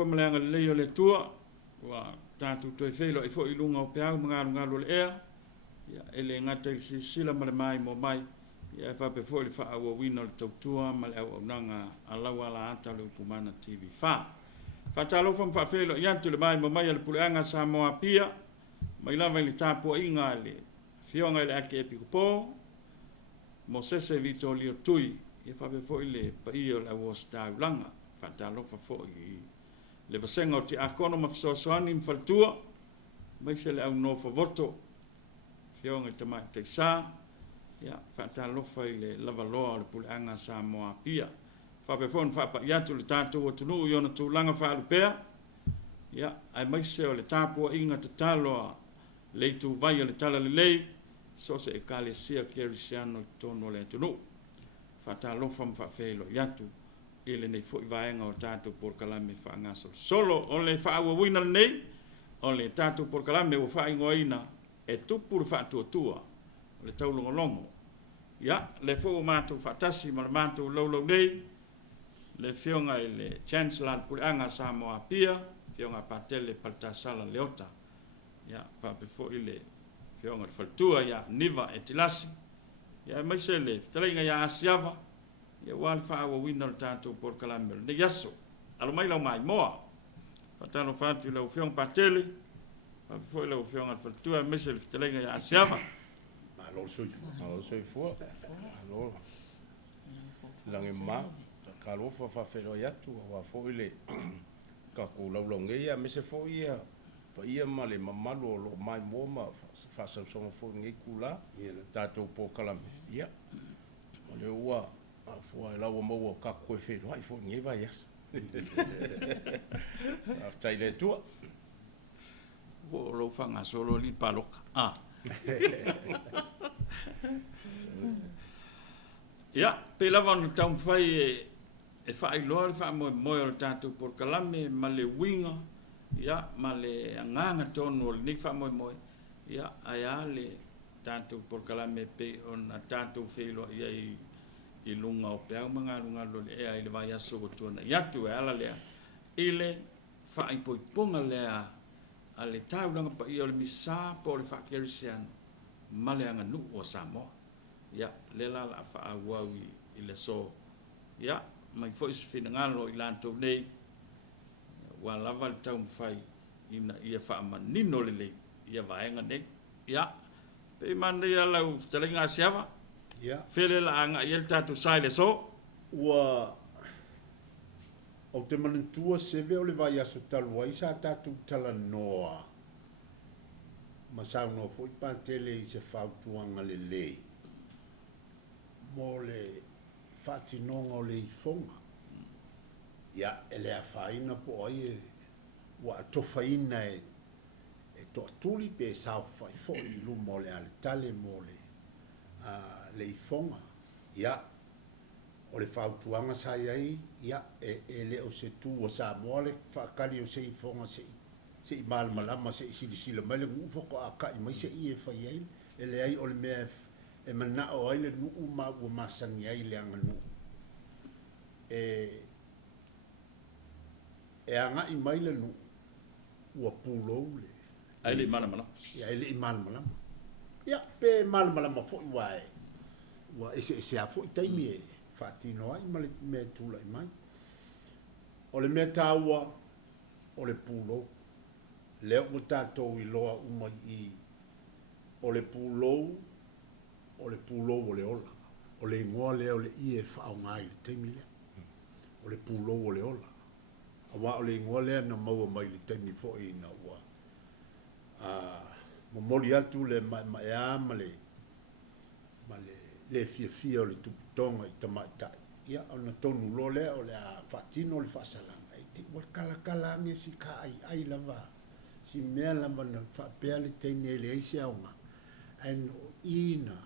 fa mleanga le o le tua wa tatu to felo ifo ilunga o peau ngalo le ea ya ele ngata il sila male mai mo mai ya fa pe fo le fa o wino le tautua male au nanga ala wala ata le pumana TV fa talo fa felo ya tu le mai mo mai le puleanga sa mo apia mai lava le tapo inga le fionga le ake epikupo mo sese vito lio tui ya fa pe fo le pa io la wo sta langa fa talo fa fo le vasenga o te akono mafsosoani mfaltua mai se le au no fa voto fionga te mai te sa ya fa talo fa le lavaloa le puleanga sa mo apia fa pe fon fa pa ya tu le tato o tunu yo na tu langa fa lupea ya ai mai se o le tapo inga te talo le tu vai le tala le lei so se e kale sia kerisiano tono le tunu fa talo fa felo ya tu ele nei foi vaenga o tato por kalame fa ngaso solo on le fa wa wina nei on le tato por kalame o fa ingoina e tu por fa tua le tau longo ya le fo mato fa tasi ma mato lo nei le fionga le chancellor por anga Samoa pia fionga patele paltasala leota ya fa pe fo ile fionga fa tua ya niva etilasi ya mai se le tlenga ya asiava ya wal fa wa winner tato por kalambel de yaso alo mai la mai moa patalo fatu la fiong patele fa foi la fiong al tua mesel telenga ya asiava alo soi fu alo lange ma kalo fa fero ya tu wa foi le ka ko la longe ya mese foi ya pa ia male mamalo lo mai mo ma fa so fo ngi kula tato por kalambel ya ole wa fua la wo mo ka ko fe no ai fo ngi va yes after ile tu wo lo fanga solo li paloka ya pe la van tam fai e fai lo fa mo o tanto por kalame male winga ya male nganga tono ni fa mo ya ayale tanto por kalame pe on tanto fe lo ya I lunga o pea mga lo le ea I le vai aso o tuana yatu e ala lea ile wha ipoipunga lea a le tauranga pa I o le misa po le whakerisiano ma le anga nu o Samoa ya le la la wha a wau I le so ya mai fo isi whina ngalo I lantou nei wa lava le tau mwhai ina ia wha manino le lei ia vaenga nei ya pe manda ia lau talenga asiawa ya fele la anga yel tatu sai le so ua o te manantua seve o le vai aso talu ai sa tatu tala noa ma sau no foi pantele I se fautuanga le lei mo le fatinonga o le ifonga ya ele a faina po ai wa tofaina e to tuli pe sa fai fo I lu mo le ale tale mo le le ifonga ya o le fautuanga sa ai ya e le o se tu o sa mole fa kali o se ifonga se mal malama se sila male ngu foko aka I mai se I e fai ai e le ai o le mea e mana o ai le nu ma o masangi ai le anga nu e anga I mai le nu ua pulo le ai le mana ya ele I mal malama ya pe mal malama fo wae wa ese a fo taimi e fatino ai mal me tula I mai o le me taua o le pulo le o tato I loa uma I o le pulo o le ola o le ngoa le o le I e fa ngai le taimi le o le pulo o le ola awa o le ngoa le na mau mai le taimi fo I na wa mo moli atu le male le fia o le tuputonga I tamata ia ona tonu lo le o le fatino o le fasalanga I te wal kala nge si ka ai lava si mea lava na whapea le teine le eisi aunga an ina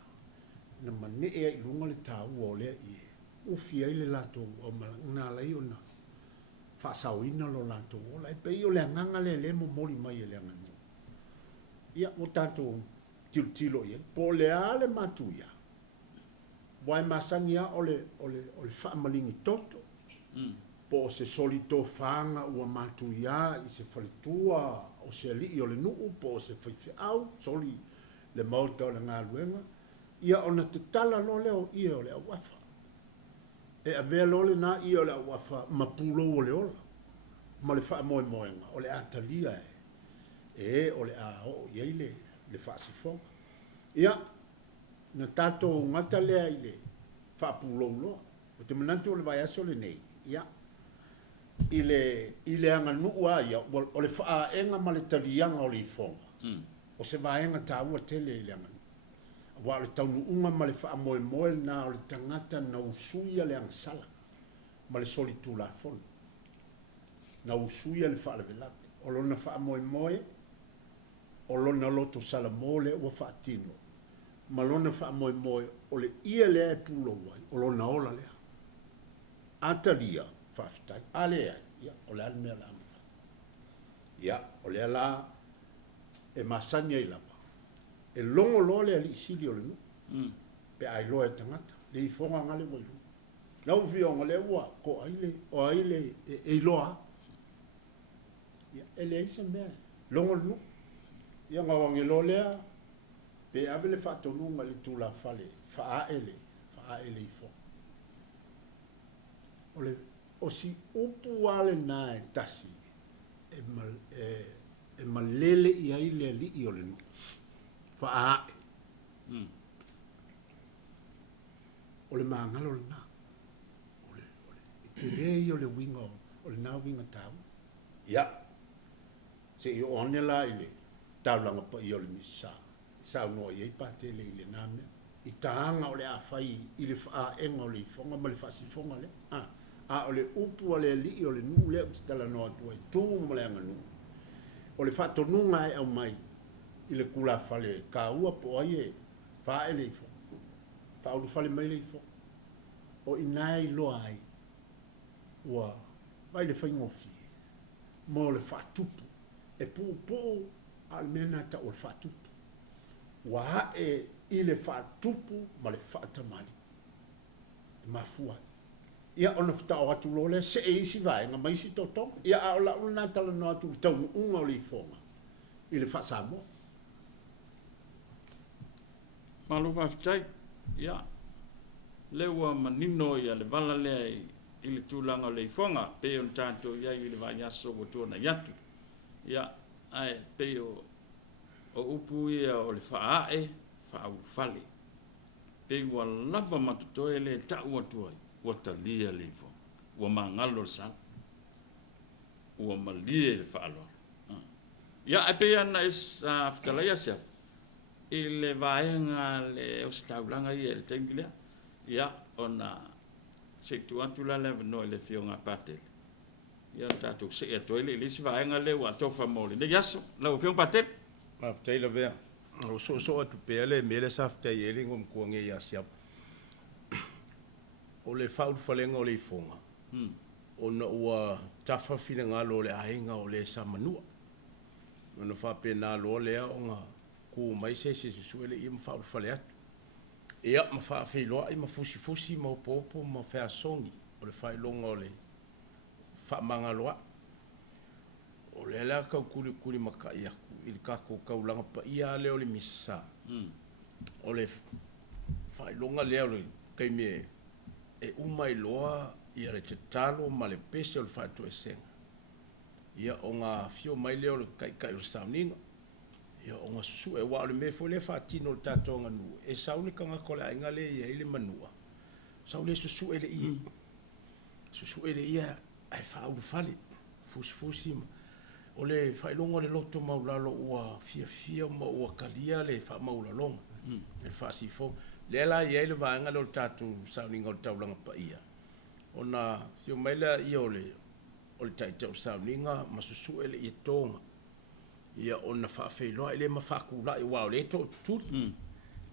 na mane ea I lunga le tau o le I ufi ai le lato o malanga lai o na whasawina lo lato o lai pe I o le anganga le mo moli mai e le anganga ia o tato tilo ia po le ale matu ia wai masangia ole fa malingi toto po se solito fanga ua matuia i se falitua o se ali o le nuu po se faifiau soli le mauta o le galuega ia ona tatala lo leo ia o le auafa e avea lo lenā ia o le auafa ma pulou o le ola ma le faamoemoega o le atalia e o le a oo iai le faasifoga ia na tatou gata lea i le faapulou loa o te manatu o le vaiaso lenei ia i le aganuu a ia o le faaega ma le taliaga o le ifoga o se vaega tāua tele i le aganuu ua o le taunuuga ma le faamoemoe lenā o le tagata na usuia le agasala ma le solitulafona na usuia le faalavelave o lona faamoemoe o lona loto salamō lea ua faatino ma lona faamoemoe o le ia lea e pulou ai o lona ola lea atalia faafetai a lea ia o le ale mea la mafa ia o lea la e masani ai lava e longo loa le aliisili o le nuu pe ailoa e tagata le ifoga agale ua ilu na ufioga lea ua ko ai le e iloa ia e leai se mea longo le nuu ia gauagelo lea pe ave le faatonuga le tulafale faae le ifoga o si upu a lenā e tasi e malele i ai le alii o le nuu faae o le magalo lenā e lē o le uiga o lenā uiga tau ia seʻi o ane la i le taulaga paia o le misa saunoa i ai patele i lenā mea i taaga o le afai i le faaega o le ifoga ma le faasifoga lea a o le upu a le alii o le nuu lea te talanoa atu ai tumu ma le aganuu o le faatonuga e au mai i le kulafale kāua po ai e faae le ifoga faaulufale mai le ifoga o inā e iloa ai ua vai le faigofie mo le faatupu e puʻupuʻu a le mea na taʻu o le faatupu ua aʻe i le faatupu ma le faatamali e mafua ia ona fataʻo atu lo lea seʻe isi vaega ma isi totoga ia a o laʻu lanā talanoa atu le taunuuga o le ifoga i le faasamoa Malu faafetai ia le ua manino ia le vala lea i le tulaga o le ifoga pei ona tatou iai i le vaiaso ua tuanai atu ia ae pei o upu ia o le faaʻe faaulufale pei ua lava matotoe le taʻu atu ai ua talia le ifoga ua magalo le sala ua malie i le faaloalo ia e pei ana e sa fetalaia se i le vaega le o se taulaga ia i le taimi lea ia ona seʻitu atu la le avanoa i le fioga patele ia tatou seʻi atu ai le isi vaega le ua atofa mo lenei aso lau fioga patele mafetai lavea o soʻosoʻo atu pea le mea le sa fetai ai le gomakuaga ia siapa o le faaulufalega o le ifoga ona ua tafafinagalo o le aiga o le samanua ona faapena loa lea oga ku mai se susue leʻia ma faaulufale atu ia ma faafeiloaʻi ma fusifusi ma opoopo ma feasogi o le faailoga o le faamagaloaʻi o le lea kaukulikuli makaʻi aku i le kakou kaulaga paia lea o le misa o le faailoga lea o le kaimi e uma iloa ia le tatalo ma le pese o le faatuesega ia o ga fio mai lea o le kaʻikaʻi o le sauniga ia o ga susue ua o le mea foi le faatino o le tatou aganuu e saule kagaka o le aiga le ia i le manua saule susue leʻia susue leʻia ae faaulufale fusifusi o le faailoga o le loto maulalo ua fiafia ma ua kalia le faamaulaloga le faasifoga lea la iai le vaega le o le tatou sauniga o le taulaga paia ona fio mai lea ia o le taʻitaʻu sauniga ma susue leʻia toga ia ona faafeiloaʻi le ma faakulaʻi ua o lē toʻatutuli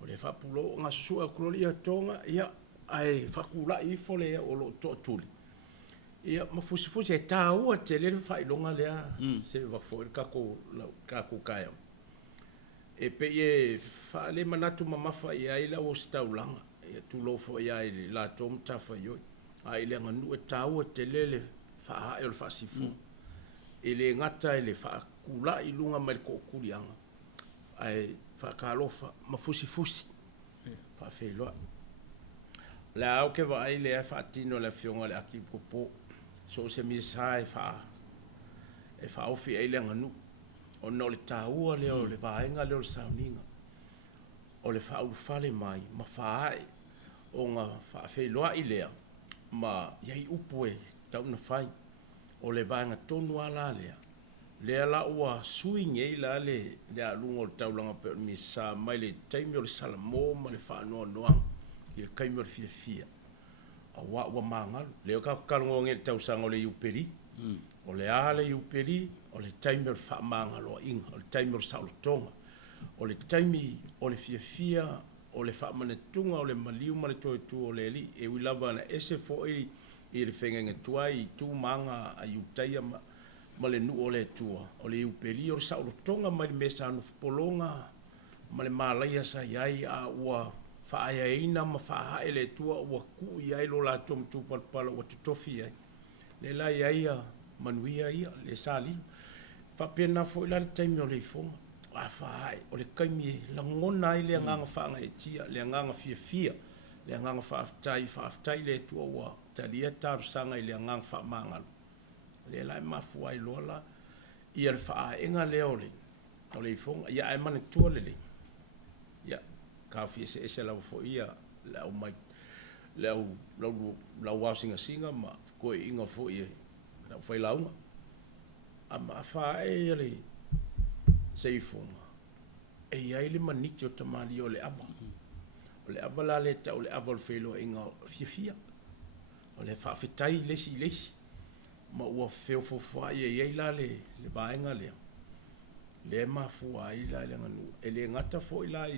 o le faapulou ga susue akulo leʻia toga ia ae faakulaʻi ifo lea o loo toʻatuli ia ma fusifusi e tāua tele le faailoga lea se vafoi le kakou kaeama e pei e faale manatu mamafa ia ai lau o se taulaga ia tulou foʻi ia i le latou matafaioʻi a i le aganuu e tāua tele whaai o le whaasifo. E le ngata e le whaakula i lunga mai le kookurianga. Ai whaakalofa mafusi. Whaafeiloa. Le au ke wa ai le e whaatino le fionga le aki popo. So se misa e whaofi e le nganu. O no le tāua leo le vaenga leo le sauninga. O le whaurufale mai, ma whaai. O ngā whaafeiloa i lea. Ma iai upu e tauna whai. O le vaenga tonu ala lea. Lea la ua suing e la le alunga o le taulanga pe o misa mai le taimi o le salamo ma le whaanoa noang. I le kaimi o le fia. A ua maangalu. Leo ka kalungo nge le tausanga o le iuperi. O le ale iuperi, o le taimi o le wha maangalo inga, o le taimi o le saulotonga. O le taimi o le fia, o le wha manetunga, o le maliu ma le toetu o le li. E wilava na ese fo i le whengenga tuai, i tū maanga a iutaia ma le nu o le tua. O le iuperi, o le saulotonga ma le mesa anu polonga, ma le malaia sa iai a ua whaaya eina ma whaahae le tua ua ku iai lo la tom tu palpala ua tutofi iai. Le la iai manuia ia, le sali. Whapena fo ila le taimi o le ifonga. A whaai, o le kaimi la ngona i le anganga whaanga e tia, le anganga fia, le anganga whaaftai le tua ua, talia taru sanga i le anganga wha maangalu. Le la e mafua i lola, ia le wha enga leo le, o le ifonga, ia e mane tua le le. Ia, ka fia se ese lau fo ia, lau mai, lau wau singa ma koe inga fo ia, lau fai launga. Ama wha e le seifonga. E iai le maniti o tamali o le ava. O le ava la le ta o le ava o le whelo inga fia. O le whaafetai lesi. Ma ua wheo fofua e iai la le vaenga lea. Le mafua i la le nganu. E le ngata fo i la i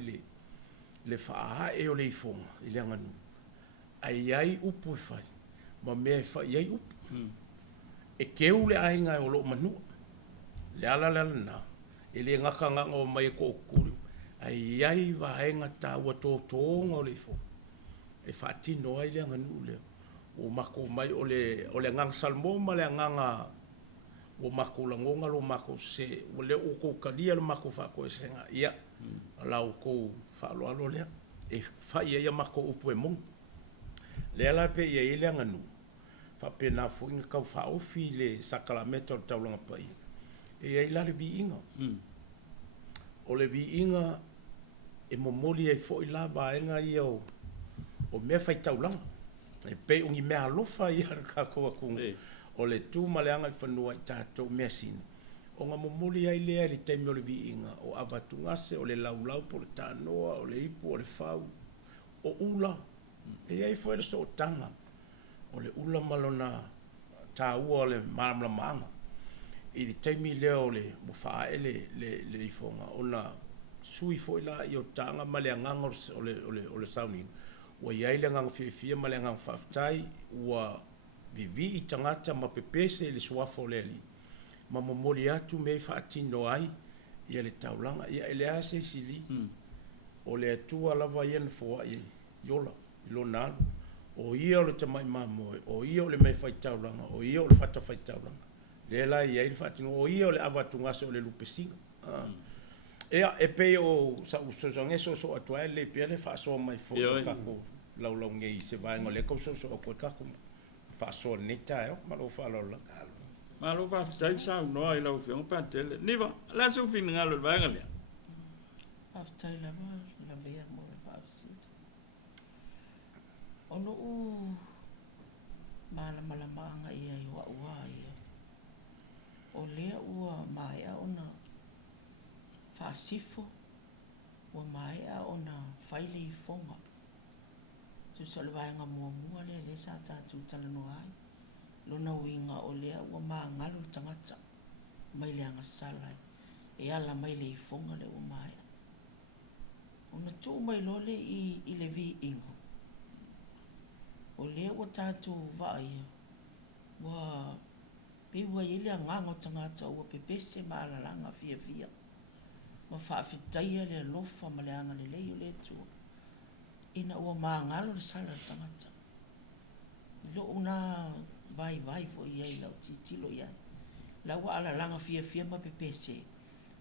le whaaha e o le ifonga i le nganu. Ai iai upu e whai. Ma mea e whai iai upu. E keu le ainga o lo manua. Le ala na. E le ngaka nganga o mai ko okuri. Ai iai vaenga ta ua tōtonga o le ifo. E whaatino ai le nganu le. O mako mai o le ngang salmo ma le nganga o mako la ngonga lo mako se o le o ko kalia lo mako fa ko senga ia la o ko fa lo alo le e fa ia mako upu e mong le ala pe ia ile nganu fa pena fu inga ka fa o fi le sacramento taulanga pai e ia la le vi inga o le vi inga e momoli e fo ila va enga ia o me fa taulanga e pe ungi me alofa ia ka ko ku o le tu maleanga i whanua i tātou mea sina. O ngā momoli ai lea le taimi o le vi inga, o abatungase, o le laulau po le tānoa, o le ipu, o le whau, o ula. E ai fwere so o tanga. O le ula malona tā ua o le maramla maanga. I le taimi lea o le mufaa le ifonga. O na sui fo ila i o tanga ma le anganga o le sauninga. Ua iai le anganga fia ma le anganga whaftai, ua vivi i tangata ma pepese le suafo leli. Ma momoli atu mei whaatino ai, ia le taulanga, ia ele ase sili. O le atua lava ian fua i yola, i lo nalo. O ia o le tamai mamoe, o ia o le mei whai taulanga, o ia o le whata whai taulanga. Le la ia i le whaatino, o ia o le avatungase o le lupesinga. Ea e pe o sa usosongeso so atua le pia le whaasoa mai fo kako laulau ngei se vaenga le kau so o koe kako. Faso neta yo malo falo la malo fa tai sa no ai lo fiong pa tele ni va la su fin ngalo va ngale tai la bea mo pa si ono u mala manga ia i wa ia o le ua mai a ona fa sifo wa mai a ona faile i fonga tu salvainga mua le sa ta tu talano ai lona winga o lea ua maangalo tangata mai le anga salai e ala mai le ifonga le ua mai ona tu mai lole i le vi ingo o lea ua tatu vai ua piwa i le anganga tangata ua pepese ma ala langa fia ma whaafitaia le lofa ma le anga le leio le tu ina ua maangalo le sala tangata. Lo una vai fo ia lau titilo ia. La wa ala langa fia ma pepese.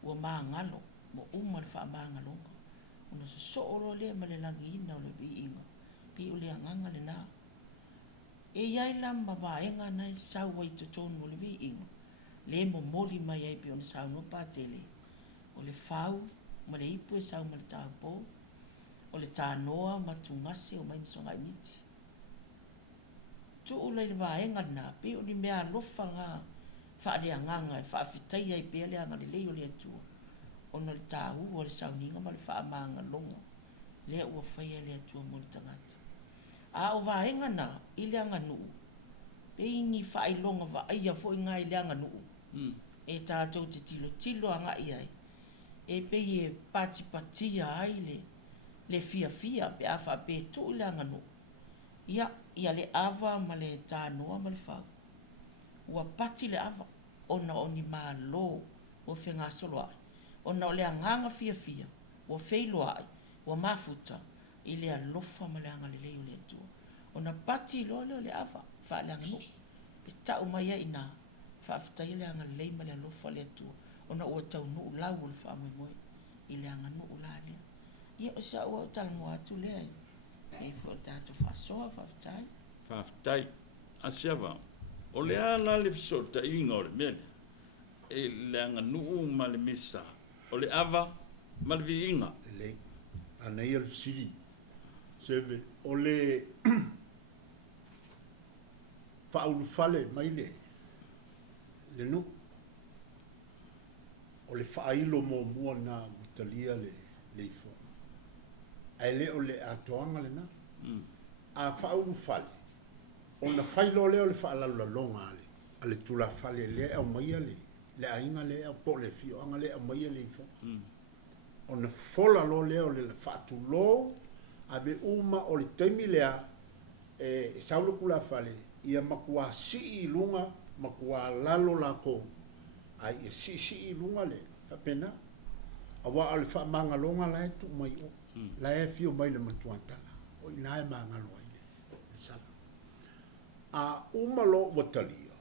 Ua maangalo, mo uma le wha maangalonga. Una so oro lea ma le langi ina o le bi inga. Pi o le anganga le nā. E iai lamba vaenga nai sau wai tutonu o le bi inga. Le mo moli mai ai pi o le sau no pātele. O le fau, ma le ipu e sau ma le tāpō. O le tānoa ma tungase o mai msonga imiti. Tu o le vaenga nā, pi o li mea lofa ngā wha le anganga e wha fitai ai pia le anga le leo le atua. Ona le tāu o le sauninga ma le wha maanga longa. Lea ua whaia le atua mo le tangata. A o vaenga nā, i le anga nuu. Pe ingi wha i longa wa aia fo inga i le anga nuu. E tātou te tilo anga i ai. E pe i e pati ai le fia pe a wha pe tu i le anga nuu. Ia le ava ma le tānoa ma le whau. Ua pati le ava. Ona o ni maa lo o whenga solo ai. Ona o le anganga fia. O wheilo ai. O mafuta. I le alofa ma le anga le leo le atua. Ona pati lo le ava. Wha le anga nuu. Pe tau mai ai nā. Wha fitai le anga le lei ma le alofa le atua. Ona ua tau nuu lau o le wha moe. I le anga nuu la lea. Ia o sa ua o talango atu lea. E fo tātou wha soa wha fitai. Whaftai, asiawa, o le ala le fisota inga o le mele, e le anga nuu ma le misa, o le ava ma le vi inga. Le, anei al siri, seve, o le whaulu fale mai le nu, o le whailo mo mua na utalia le ifo. Ai le o le atoanga le na, a whaulu fale. Ona whailo leo le whaalaula longa ale tula whale le au maia le ainga le au po le fio anga le au maia le ifo. Ona fola lo leo le whaatu lo a be uma o le taimi lea e saulo kula whale ia makua si lunga makua lalo lako ai ia si lunga le whapena awa ale wha manga longa la e tu mai o la e fio mai le matuantala o ina e manga loa le sala. A umalo watalia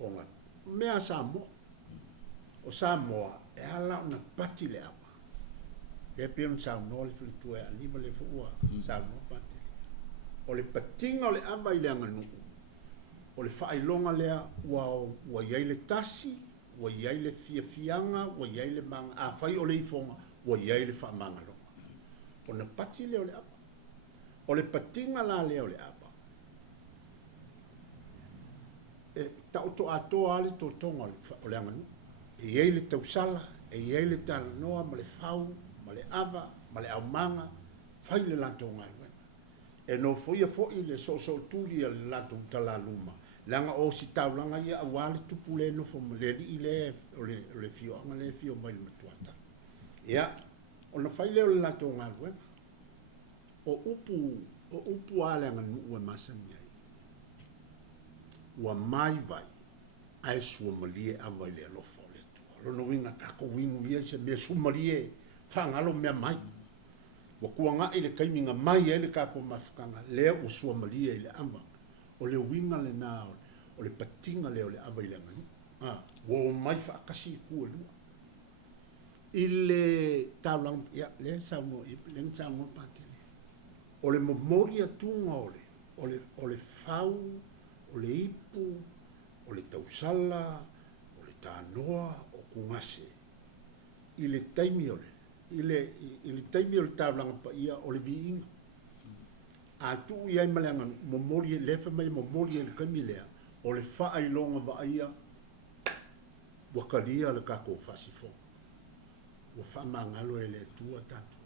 o ngā mea Samoa o Samoa e hala na pati le apa le pion Samoa le whilitua e anima le fuua Samoa pati o le patinga o le ama i le anga nuu o le whailonga lea ua iai le tasi ua iai le fianga ua iai le manga a whai o le ifonga ua iai le whamanga longa o na pati le o le apa o le patinga la le o le apa e tau to atoa ale to tonga o le anganu e iei le tausala e iei le talanoa ma le fau ma le ava ma le aumanga fai le lato ngai e no foia foi le so tuli le lato talaluma langa o si taulanga ia awale tupu le no fo le li le o le fio anga le fio mai le matuata ia ona fai le o le lato ngai o upu ale anganu ua masami ua mai vai ai sua malie avai le alofa o le atua. Lono winga kako wingu ia se mea su malie whangalo mea mai. Wa kua i le kaiminga mai e le kako mafukanga lea o sua malie le amba. O le winga le nā o le patinga le o le avai le ngani. Wa o mai whaakasi kua lua. I le taulang, ia le sauno patele. O le momoria tunga o le fau o le ipu, o le tausala, o le tānoa, o kungase. I le taimi o le taimi o le tāulanga pa ia o le viinga. A tu iai maleanga momori lefa mai momori le kamilea o le whaailonga wa ia wakaria le kako fasifo. Wa whamangalo e le tua tatu.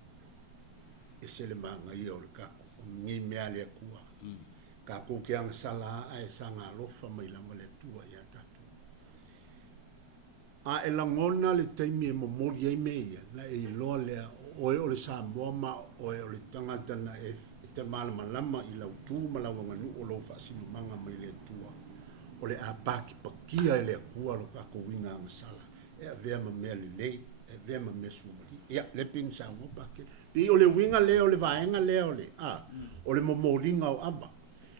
E se le manga ia o le kako. O ngi mea le akua. Kako ke anga sala ai sanga lofa mai lama le tua ia tatu. A e langona le taimi e momori ai mea na e loa lea oe o le Samoa ma oe o le tangata na e te malama lama i lau tū ma lau nganu o lau whaasinu manga mai le tua. O le a paki pakia e le akua lo kako winga anga sala. E a vea ma mea le lei, e vea ma mea sumari. Ia, le ping Samoa pake. Pi o le winga leo, le vaenga leo le. O le momoringa o amba.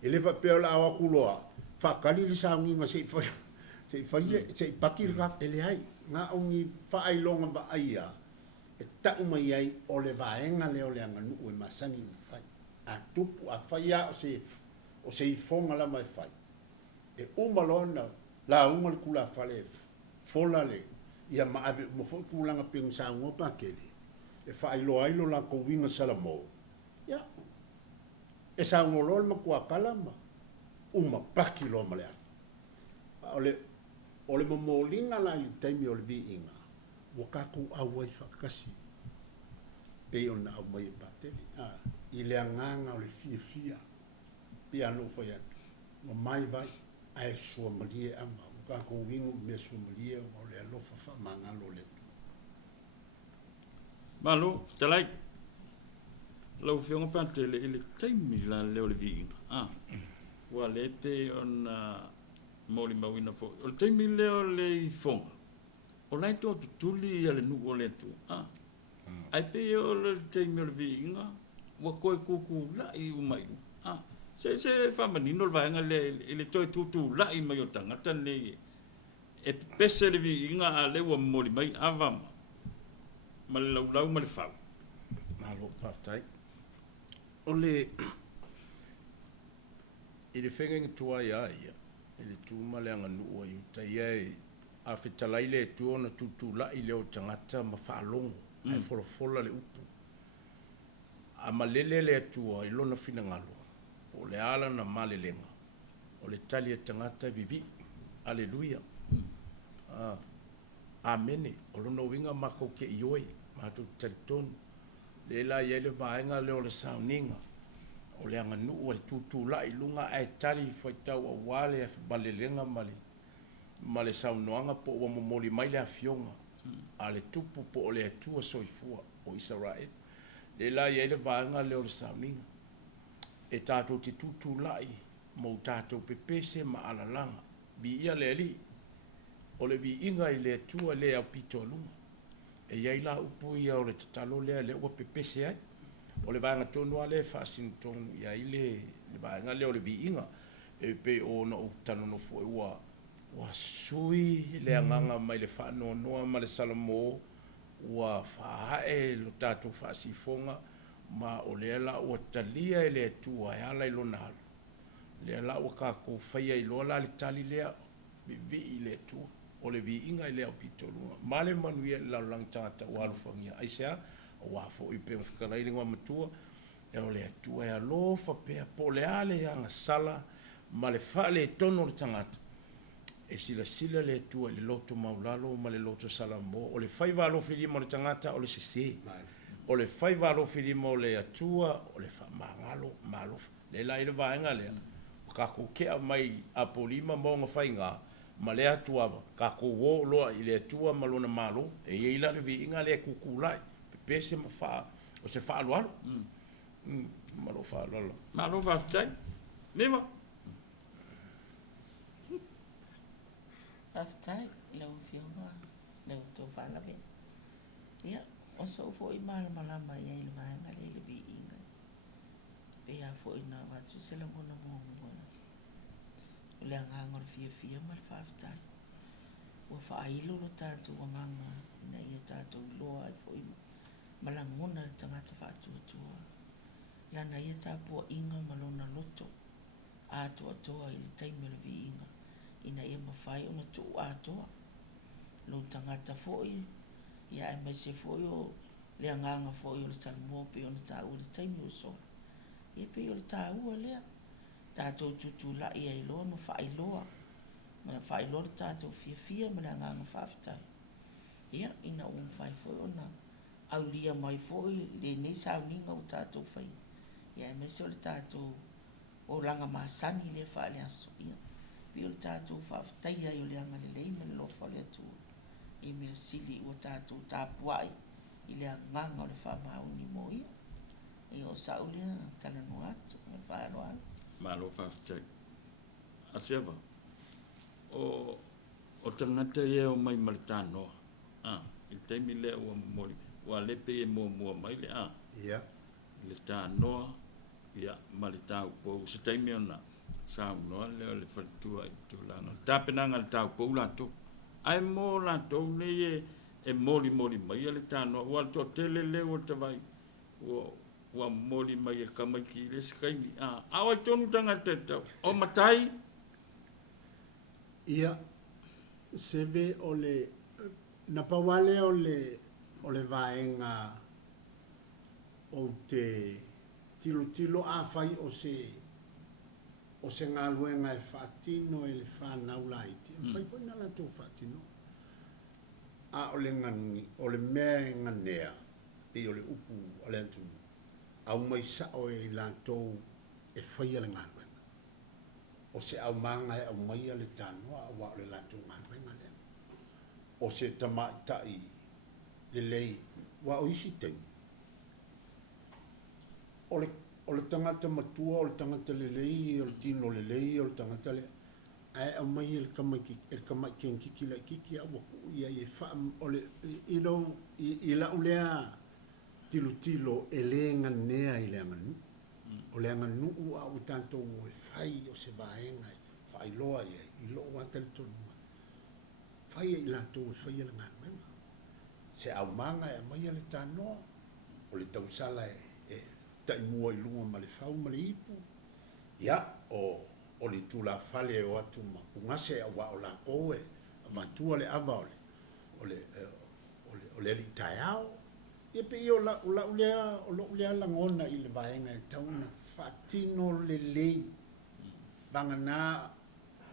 E le whapea la awa kuloa, whakari li sa ungi ngā sei whai sei paki rak ele ai ngā ungi whaailonga ba aia e tau mai ai o le vaenga leo le anga nuu e masani ni whai a tupu a whai a o se ifonga la mai whai e umalona la unga le kula whale fola le ia maabe mo fo kulanga ping sa ngopa kele e whaailo la kowinga salamo ya e sa ngolol ma kua kalama uma paki lo male ole momolinga la i taimi o le viinga wakaku awai whakasi pe ona au mai bateli i le anganga o le fia pe anu foi atu ma mai vai ai sua malie ama wakaku wingu me sua malie o le alofa fa mangalo le Malo, talai. Lau whionga pantele ile taimi la leo le viinga. Wa le te on moli mawina fo. O le taimi leo le i fonga. O lai tō tutuli ia le nuku o le tu. Ai pe o le taimi o le viinga. Wa koe kuku la i umaiu. Se whamanino le vaenga le toi tutu la i mai o tangata ne e pese le viinga a le wa moli mai avama. Ma le lau ma le whau. Malo paftai. Ole i le whengenga tua ia ia. I le tū male anga nua i uta ia a whetalai le tu ona tutu la i leo tangata ma whaalongo. Ai fola le upu. A malele le atua i lona whina ngalo. O le ala na malelenga. O le tali e tangata vivi. Aleluia. Amene. O lona winga mako ke ioi. Matu taritonu. Le la ia le vaenga leo le sauninga. O le anga nuu le tutu la i lunga ai tali foi tau a wale e malelenga male saunoanga po ua momoli mai le afionga. A le tupu po o le atua soifua o Israel. Le la ia le vaenga leo le sauninga. E tātou te tutu lai mo tātou pepese ma alalanga. Bi ia le li. O le vi inga i le atua le au pito lunga. E iai la upu ia o le tatalo lea le ua pepese ai. O le vaenga tonu a le whaasin tonu ia i le vaenga leo le vi inga. E pe o na o tano no fo ua sui le anganga mai le whaanoa noa ma le salamo ua whaae lo tātou whaasifonga ma o le ala ua talia e le atua e ala i lona halu. Le ala ua kako whaia i loa la le tali lea vi i le atua. O le vi inga i leo pitolunga. Male manuia la lang tata o alufangia. Aisea, o wafo i pe whikarai lingua matua, e o le atua e alofa pea po le ale anga sala, ma le whale e tono le tangata. E sila le atua le loto maulalo, ma le loto salamo. O le whaiva alofi lima o le tangata, o le sese. O le whaiva alofi lima o le atua, o le whamangalo, ma alofa. Le la ile vaenga lea. O kako kea mai apo lima maunga whainga, ma le atua ka ko wo lo i le atua ma lona malo e i la le vi inga le kukulai pese ma fa o se fa lo ma lo fa lo Ma lo fa tai. Nima. Aftai lau whionga lau tō whalawe. Ia, o so fo i malama ia i le vaenga le vi inga. Pea fo i na watu sela mona mongo. O le anganga le fia ma le whaafitai. Ua whaailo lo tātou amanga ina ia tātou loa ai fo i malangona le tangata whaatuatua. Lana ia tāpua inga malona loto. Atoa toa i le taimi le vi inga. Ina ia mawhai o na tu atoa. Lo tangata fo i. Ia e mai se fo i o le anganga fo i o le salmo pe o na tāua le taimi o sola. Ia pe o le tāua lea. Tātou tutu la ia i loa ma whaailoa. Ma whaailoa le tātou fia ma le anganga whaafitai. Ia, ina whai fwoi ona. Au lia mai fwoi, le nei sauninga o tātou whai. Ia, e mese o le tātou o langa maasani le whaale aso. Ia, pi o le tātou whaafitai ai o le anga le lei ma le lofa le atua. I mea sili o tātou tāpuai i le anganga o le whaamauni mo ia. Ia o sau lea talanu atu, me whaaloa. Malo whaafitai. Asiawa. O tangata ia o mai maritanoa. I taimi lea ua mori. Ua lepe e mua mai le Ia. Le tānoa. Ia, maritau po. Se taimi ona. sa no le fatua i tu langa tapena ngal tau poula to ai mo la to ne e moli mai le tano wa to tele le o te vai wa moli mai e kamaki le skai a wa tonu tanga te o matai ia seve ole na pawale ole vaenga o te tilo a fai o se ngaluenga e fatino e le whanau laiti. Fai fai na la tō fatino. A ole ngani, ole mea nganea, e ole upu ale antu. Au mai sa o e la tō e fai ale ngaluenga. O se au manga e au mai ale tanoa, a wa ole la tō ngaluenga le. O se tamatai le lei, wa o isi tengi. O le tangata matua, o le tangata lelei, o le tino lelei, o le tangata le... Ai au mai e le kamai kiki la kiki a waku ia e wha... O le... I la ulea tilo e le nganea i le anganu. O le anganu a u tanto o e whai o se vaenga e whai loa ia i loo wantali tonua. Whai e i la tō e whai e le nganuenga. Se au manga e mai e le tanoa, o le tausala e tai mua i lunga ma le whau ma le ipu. Ia, o le tūla whale o atu ma kungase a wa o la koe, a matua le ava o le li tai ao. Ia pe i o la ulea langona i le vaenga e tauna whatino le lei. Vangana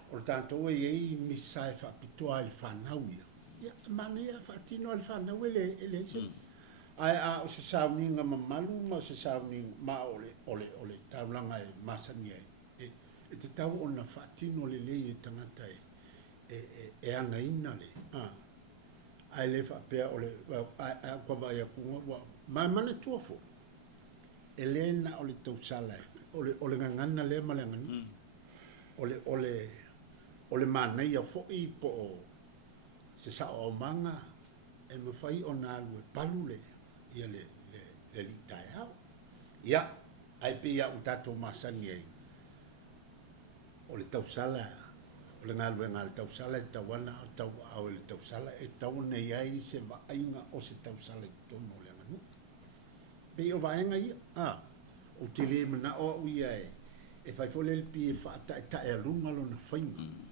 o le tātou e ei misa e whapitoa i whanau ia. Ia, mane ia whatino i whanau e le se. Ai o se sauninga mamalu ma se sauninga ma ole taulanga e masani e te tau ona whaatino le lei e tangata e ana ina le ai le whapea ole kwa vai a kunga mai mana tuafo e le na ole tausala ole ngangana le malangani ole manai a fo'i po se sa o manga e mawhai o nā lue palu le ia le li tai au. Ia, ai pe ia utato masani e o le tausala, o le ngaluenga le tausala e tawana o tau au le tausala e tauna iai se vaainga o se tausala i tono le anganu. Pe o vaenga ia, o te le mana o uia e whaifole le pi e whaata e tae alunga lo na whainga.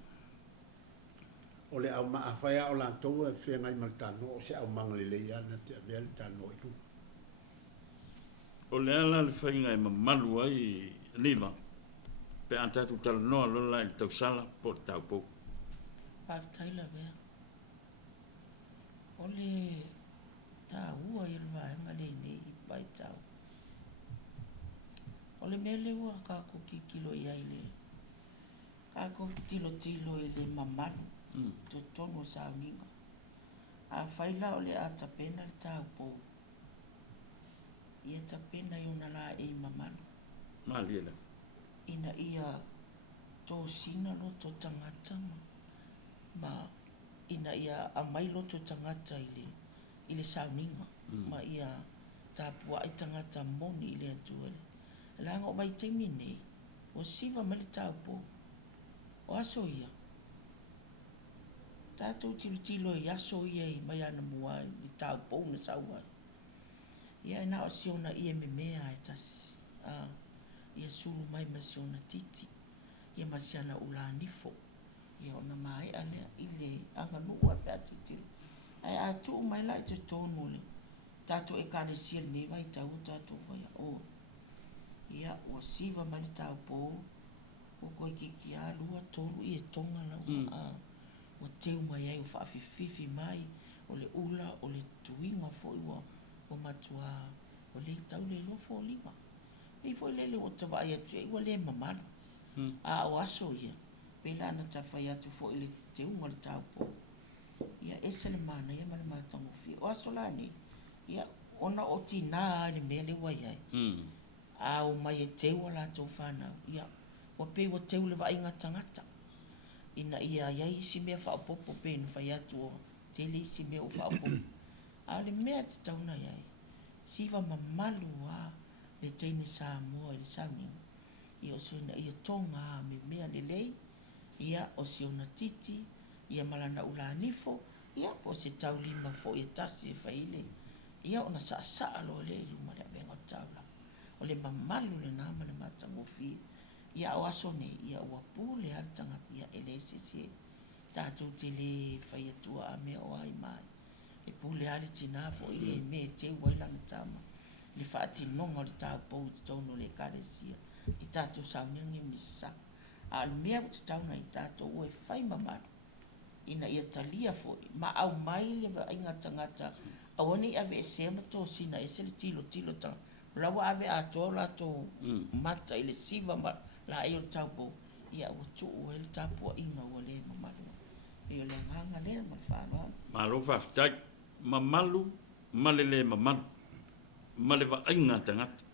O le au maa whaia o lantou e whengai maltano o se au mangalele ia na te avea le tano i lunga. o le ala le whainga e mamalu ai niva pe antatu tala noa lola i tau sala po tau pou. Pātaila vea. O le tā ua i rwa e male nei i pai tau. O le mele ua kako ki kilo i aile. Kako tilo i le mamalu. To tono sa minga. A whaila o le a tapena le tau pou. Ia tapena i una la e mamalu. Mali ele. Ina ia tō sina lo tō tangata ma ina ia a mai lo tō tangata i le sauninga. Ma ia tāpua ai tangata moni i le atuale. Langa o mai teimi nei, o siva ma le taupo. O aso ia. Tātou tilo i aso ia i mai ana mua i taupo na saua. Ia e nao siona ia me mea e tasi. Ia sulu mai ma siona titi. Ia masiana ula nifo. Ia ona mai alea i le anganua pe atitilo. Ai atu mai la i te tonu le. Tātou e kane sia le mewa i tau tātou vai o. Ia ua siva mani taupo. O koe kiki a lua tolu i e tonga la. O teu mai ai o whaafififi mai. O le ula o le tuinga fo iwa. O matua o le tau le lofo o lima. Ei foi lele o te vai atu e wale mamano. A o aso ia. Pela na ta fai atu fo ile te unga le taupo. Ia ese le mana ia mara matango fi. O aso la ni. Ia ona o ti nā le mea le wai ai. A o mai e te wala tau whanau. Ia o pe o te ule vai tangata. Ina ia iai isi mea whaapopo pe na fai atu o te le isi mea o whaapopo. A le mea te tauna iai. Siva mamalu a le teine sa mua i le sauninga. ia o suina ia tonga me mea lelei, ia o si ona titi, ia malana ula nifo, ia po se tau lima fo ia tasi e faile, ia ona sa lo le luma le venga o taula. O le mamalu le nama le matangofi, ia o aso ne, ia ua pu le hartanga, ia ele sisi, tātou te le whai atua a mea o ai mai. E pu le ale tina fo i e me te wailanga tama. Le whaati nonga le tāu pou te tono le karesia, i tātou saunengi misa. A alu mea o te tauna i tātou ue whai mamalu. Ina ia talia fo, ma au mai le wa ingata ngata, awani ave e sema tō sina e se le tilo tanga. Lawa ave a tō la tō mata i le siva ma la e o tau pou. Ia ua tuu e le tāpua inga ua le mamalu. Ia le nganga le ma le whanau. Malo whaftai, mamalu, malele mamalu. Male wa ainga tangata.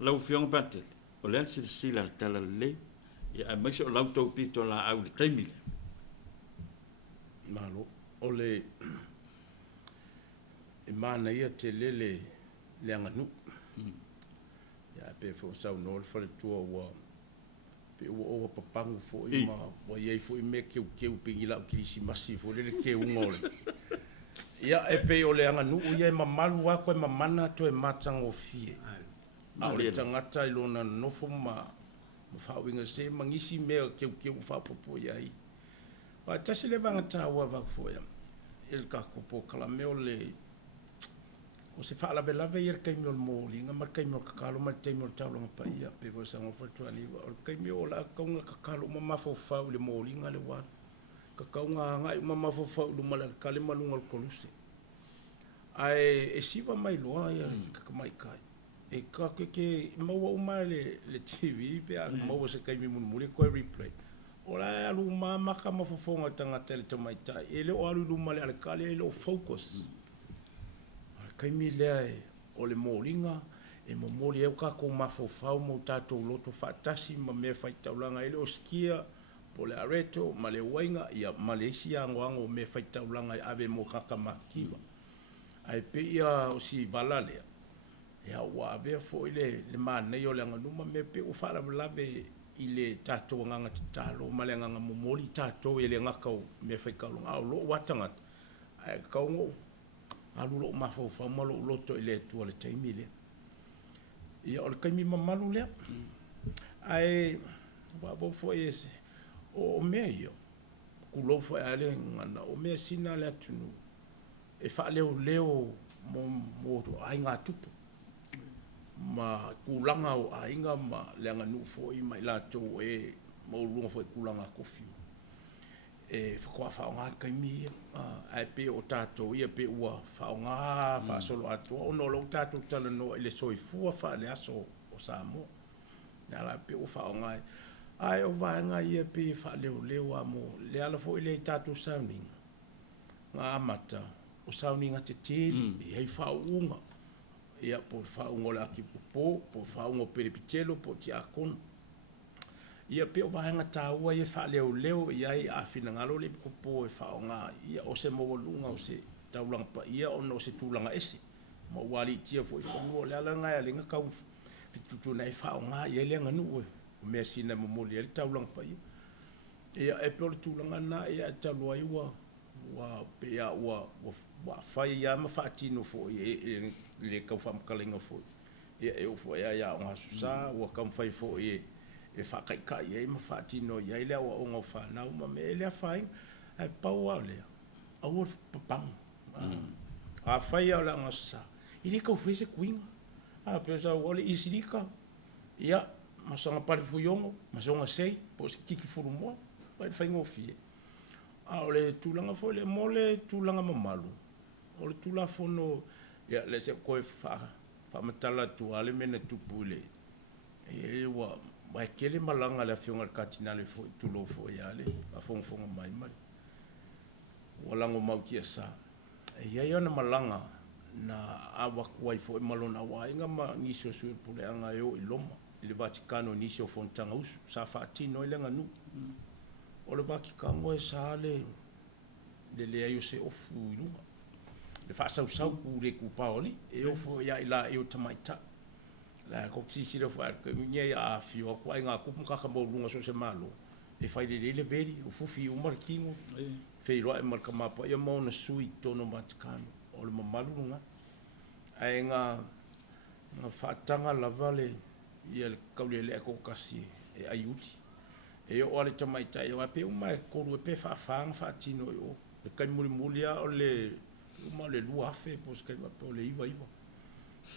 Lau whionga pate, o lean sila tala le, ia a maise o lau tau pito la au le taimile. Malo, o le e mana ia te lele le anganu. Ia pe fo sau no le fale tua ua pe ua papangu fo i ma wa iei fo i me keu pingi lau kirisi masi fo lele keu ngole. Ia e pe o le anganu ia e mamalu ako e mamana to e matang o fie. A o le tangata i lona nofo ma whawinga se mangisi mea keu whapopo iai. Wa tasi le vanga tāua wak ia. Il ka kupo kala meo le o se whaala be lave ia kai meo mōli, ngā mar kai meo kakalo ma te meo taulanga pa ia, pe ko sa ngofa tuani wa, o kai meo la kaunga kakalo ma mafo whau le mōli ngā le wāna. Ka kaunga ngai ma mafo whau lu mala kale malunga le koluse. Ai e siwa mai loa ia kakamai kai. E ka ke maua uma le TV pe a maua se kai mi munumuri koe replay. O la alu maka mafofonga tangata le tamaita. E le o alu luma le alekale e le o focus. Kai mi lea o le mōringa, e mo mōri e kako mafofau mo tātou loto whaatasi ma mea whaitaulanga. E le o skia, po le areto, ma le wainga, ia Malaysia angoango mea whaitaulanga e ave mo kakamakiwa. Ai pe ia o si valalea. E a wawea fo i le mānei o le anganuma mea pe o whaarabalawe i le tātou nganga te tālo, ma le nganga momori tātou e le ngakau mea whaikaulanga. Au lo watangata. Ai kaungo, alu lo mafau malo loto i le tua le taimi le. Ia o le kaimi mamalu lea. Ai, wabo fo e se, o mea ia, kulo fo e ale ngana, o mea sina le atunu, e wha leo mo ai ngā tupu. Ma kulanga o ainga ma leanga nu fo i mai lato e maulunga fo e kulanga kofi. E whakoa whaonga kaimi, ai pe o tātou ia pe ua whaonga whaasolo atua. Ono lau tātou tala no ele soifua wha le aso o Samoa. Nā la pe o whaonga ai o vaenga ia pe wha leo a mo. Le ala fo ile tātou sauninga. Ngā amata o sauninga te tēli, i hei whaunga. Ia po whaunga le aki po whaunga peripitelo, po ti akona. Ia pe o vahenga tāua ia wha leo ia i awhina ngalo le kupo e whaonga. Ia o se mawalunga o se taulanga pa ia o se tūlanga ese. Ma wali tia fo i whanua le ala ngai alenga kau fitutuna e whaonga ia le nganu o mea sina mamoli e le taulanga pa ia. Ia e pe o le tūlanga na ia e talua iwa wa pe ia wa whai ia ma whaatino fo i le kau whamakalinga fo. Ia e o fo ia o ngā susa ua kam whai fo i e whakaikai e ma whaatino ia i lea wa o ngā whanau ma me e lea whaing e pau au lea au o papang a whai au lea ngā susa i le kau whese kuinga a peo sa wale isirika ia ma sanga pari fuiongo ma songa sei po se kiki furu moa wa i whaingo fie a o le tūlanga fo le mole tūlanga mamalu o le tūla fono ia le se koe whamatala tu ale mena tupu le e wa mai kele malanga le fionga katinale fo tulo fo yale a fonga mai walango mau kia sa e ia na malanga na awa kuai fo malona wa inga ma niso sui pule anga yo i loma i le Vaticano niso fontanga usu sa fatino ile nganu o le Vaticano e sa le le ayo se ofu ilunga le fa sau ku le ku paoli e ofo ia ila e o tamaita la ko si le fa ke nye a fio ko ai nga ku ka ka mo lunga so se malo e fai le veri o fufi o markingo fe lo e marka mapa ia mo na sui tono matkano o le mamalu nga ai nga fatanga la vale ia le kaule le ko kasi e ayuti e o ale tamai tai o pe uma ko lu pe fa tino o le kai mulia o le uma le lua fe pos kai va po le iva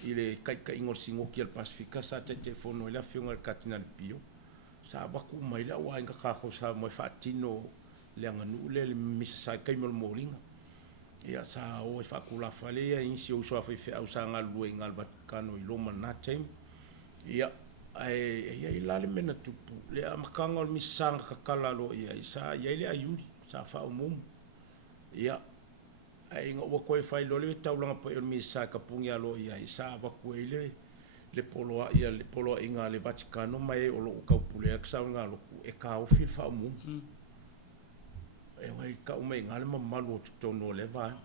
ile kai ngor singo ki al Pasifika sa te telefono la fionga katina le pio sa ba ku mai la wa nga ka ko sa mo fa tino le nganu le misa kai mo moringa ia sa o fa ku la fale ia insi o so fa fe au sa nga lu ngal Vatikano i Roma na time ia ai la le mena tupu le amakanga o misanga kakala lo ia sa ia le ayuri sa fa o mum ia ai nga wa koe fai lo le taulanga po o misa ka pungia lo ia sa wa koe le polo ia le polo inga le Vatikano mai o lo ka pule ka sa nga lo e ka o fi fa o mum e wai ka o mai nga le mamalu to no le va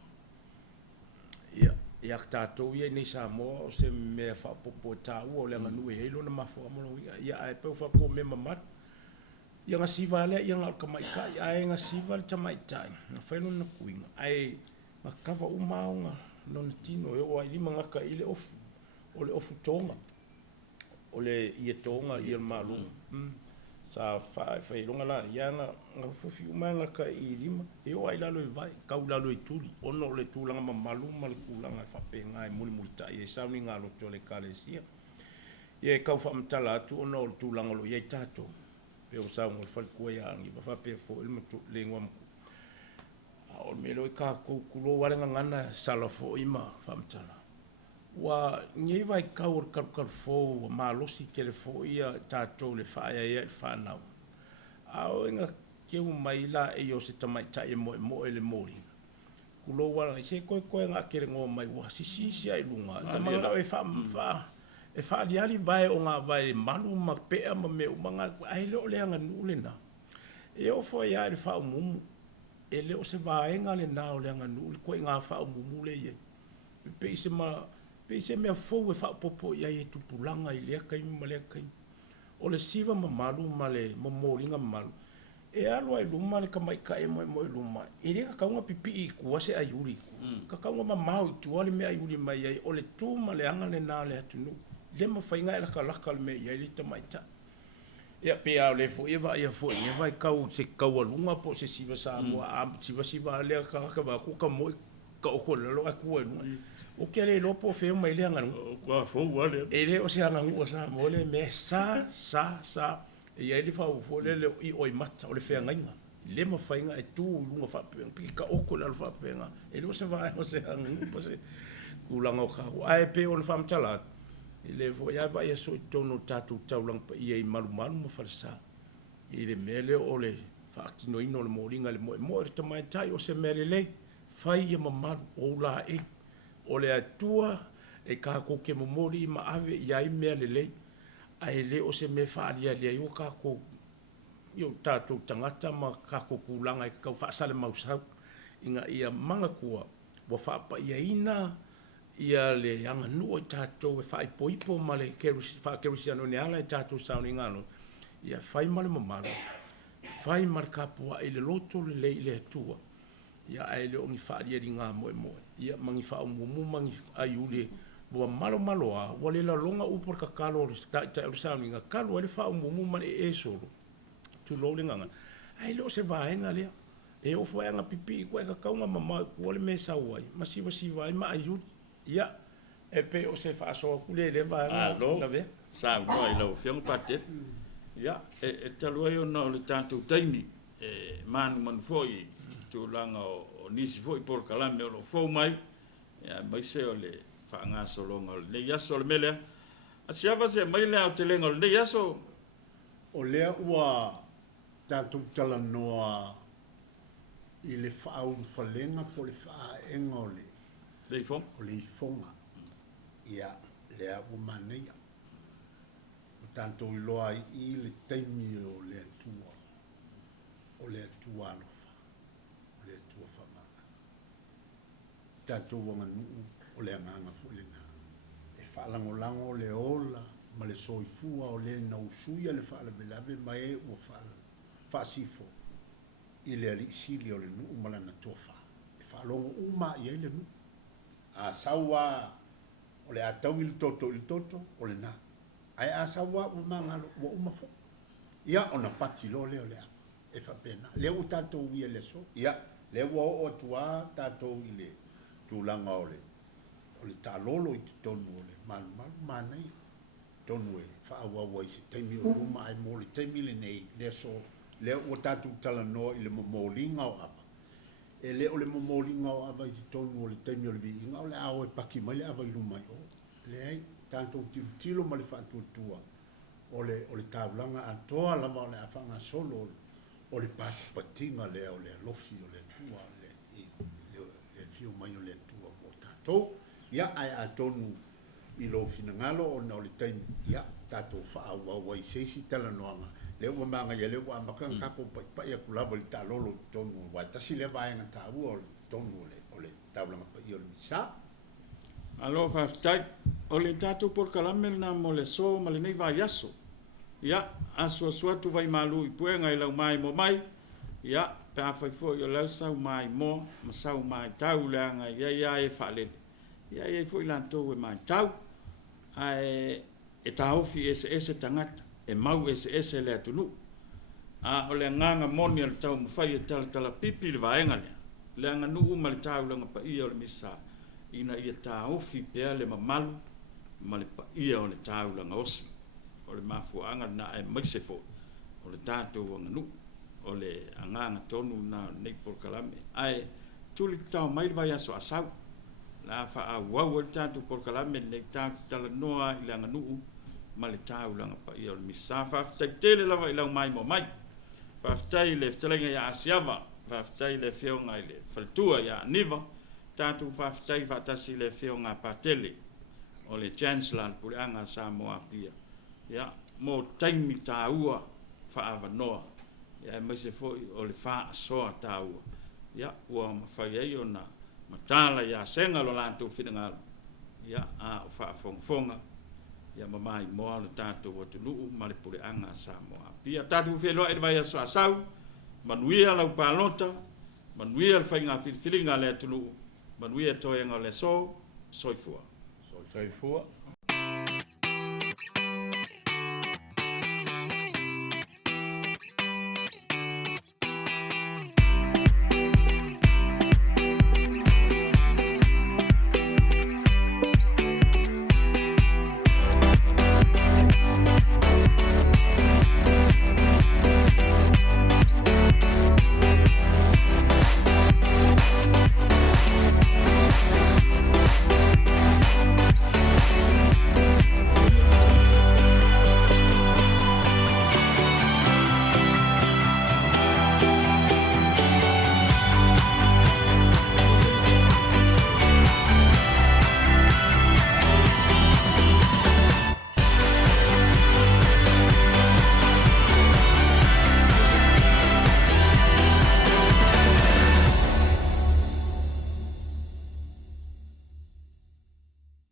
ia tatou ia ni sa mo se me fa popo ta o le nganu e lo na mafo mo ia ai pe fa ko me mamat ia nga siva le ia nga ka mai ka ai nga siva le tamai tai na fa no na kuinga ai nga kava uma nga no tino e o ai lima nga ka ile of o le ofu tonga o le ia tonga ia malu sa fa longa la ia nga fufi uma nga ka i lima e o ai la lo vai ka u la lo tuli ono le tulanga mamalu mal kulanga fa penga e muli ta e sa ni nga lo tole kalesia ye ka fa mtala tu ono le tulanga lo ye tato pe o sa ngol fa ko ya ngi fa pe fo il mo le ngwa o me lo ka ko kulo wala ngana sala fo ima fa mtala wa ngi vai ka ur ka fo ma lo si ke le fo ia tato le fa ia fa na a nga ke u mai la e yo se tamai tai mo le mori kulo wala se ko nga ke ngo mai wa si ai lunga ka manga e fa ali vai o nga vai malu ma pe ma me u manga ai lo le nga nule na e o fo ia le fa mumu e le o se vai nga le na o le nga nule ko nga fa mumu le ye pe se me fo e fa popo ia e tupulanga i le kai ma le kai o le siva ma malu ma le momoringa malu e alo ai luma le kamai ka e mo luma e le ka nga pipi ku se ayuri ka nga ma mau tu ole me ayuri mai ai o le tu ma le anga le na le atunu le ma fainga e la ka me ia le tamai ta ia pe a le fo ia vai ka o se ka lunga po se siva sa mo a siva le ka ba ku ka mo ka o ko lo aku o ke le lopo fe mai le anga Kwa fo wale. e le o se anga o sa mo le me sa e ia le fa o fo le i oi mata o le fe anga le ma fainga e tu lunga fa pe ka o ko la fa pe nga e lo se va o se anga po se kulanga o ka ai pe o le fa mtala e le fo ia va ia so tono tatu taulang pa ia i malu mo fa sa i le mele o le fa tino ino le moringa le mo te mai tai o se mele le fai ia mama o la e o le atua e ka ko ke momori ma ave ia i mele le ai le o se me fa dia le o ka ko yo tatu tangata ma ka ko kulanga e ka fa sale mausau inga ia manga kua wa fa pa ia ina ia le anga no tatu e fa ipo ma le fa kerusiano ne ala tatu sauni ngano ia fai male mama fai marka pua e le loto le tua ia ai le ongi fa dia ringa mo ia mangi fa mumu mangi ayule bo malo a wale la longa upor ka kalo ta sauni nga kalo le fa mumu man e solo tu lo le nganga ai lo se va nga le e o foi nga pipi ko ka kaunga mama ko le me sa wai masiva ai ma ayut ia e pe o se fa so ku le va nga ve sa no ai lo fiong pate ya e talo yo no le tanto taini e man foi tu langa o nisi foi por kalame o fo mai ya mai se o le fa nga so longa le ya so le mele a sia va se mai le o te lenga le ya so o lea ua tātou tala noa i le whaau whalenga po le whaenga o le ifonga ia lea ua maneia o tātou iloa i le taimi o le atua alofa o le atua whamanga tātou wanga nuu o le anganga fulenga e whaalangolango le ola ma le soifua o le nausuia le faalavelave ma e ua faasifo i le aliʻisili o le nuu ma lana tuafā e faalogo uma i ai le nuu a saua o le atau i le toto o le nā ae a saua ua magalo ua uma foʻi ia ona pati lo lea o le ava e faapena lea ua tatou ia le aso ia lea ua oo atuā tatou i le tulaga o le tālolo i totonu o le malumalu manai tonu e faauaua i se taimi o luma ae mo le taimi lenei le aso lea ua tatou talanoa i le momoliga o ava e lē o le momoliga o ava i totonu o le taimi o le viiga o le a o e paki mai le ava i luma i o leai tatou tilotilo ma le faatuatua o le taulaga atoa lava o le a faagasolo o le patipatiga lea o le alofi o le atua le fiu mai o le atua mo tatou ia ae atonu i lo finagalo ona o le taimi ia tatou faauaua i seisi talanoaga le ua magaia le ua amakaga kako paipai aku lava i le tālolo tonu ua tasi le vaega tāua o le tonu o le taulaga paia o le misa alo faafetai o le tatou polokalame lana mo le so ma lenei vaiaso ia asuasu atu vaimalu i puega i lau mai mo mai ia pe afai foʻi o lau sau mai mo ma sau mai tau leaga ia e faalele ia ia foʻi latou e mai tau ae e taofi ese tagata e mau ese le atunuu a o le agaga moni a le tau mafai e talatala pipi le vaega lea le aganuu ma le taulaga paia o le misa ina ia taofi pea le mamalu ma le paia o le taulaga osi o le mafuaaga na e maise foʻi o le tatou aganuu o le agaga tonu na nei polokalame ae tuli tau mai le vaiaso asau la faauau o le tatou polokalame nei tatou talanoa i le aganuu ma le taulaga paia o le misa faafetai tele lava i lau mai mo mai faafetai le fetalaiga ia asiava faafetai le feoga i le faletua ia aniva tatou faafetai faatasi le feoga patele o le chancellor le puleaga sa moa pia ia mo taimi tāua faavanoa ia e maise foʻi o le faasoa tāua ia ua mafai ai ona matala ia sega lo latou finagalo ia a o faafogafoga ia mamai moa le tatou atunuu ma le puleaga sa moa pia tatou feloaʻi le vaiaso asau manuia lau palota manuia le faiga filifiliga le atunuu manuia toega o le so soifua soifua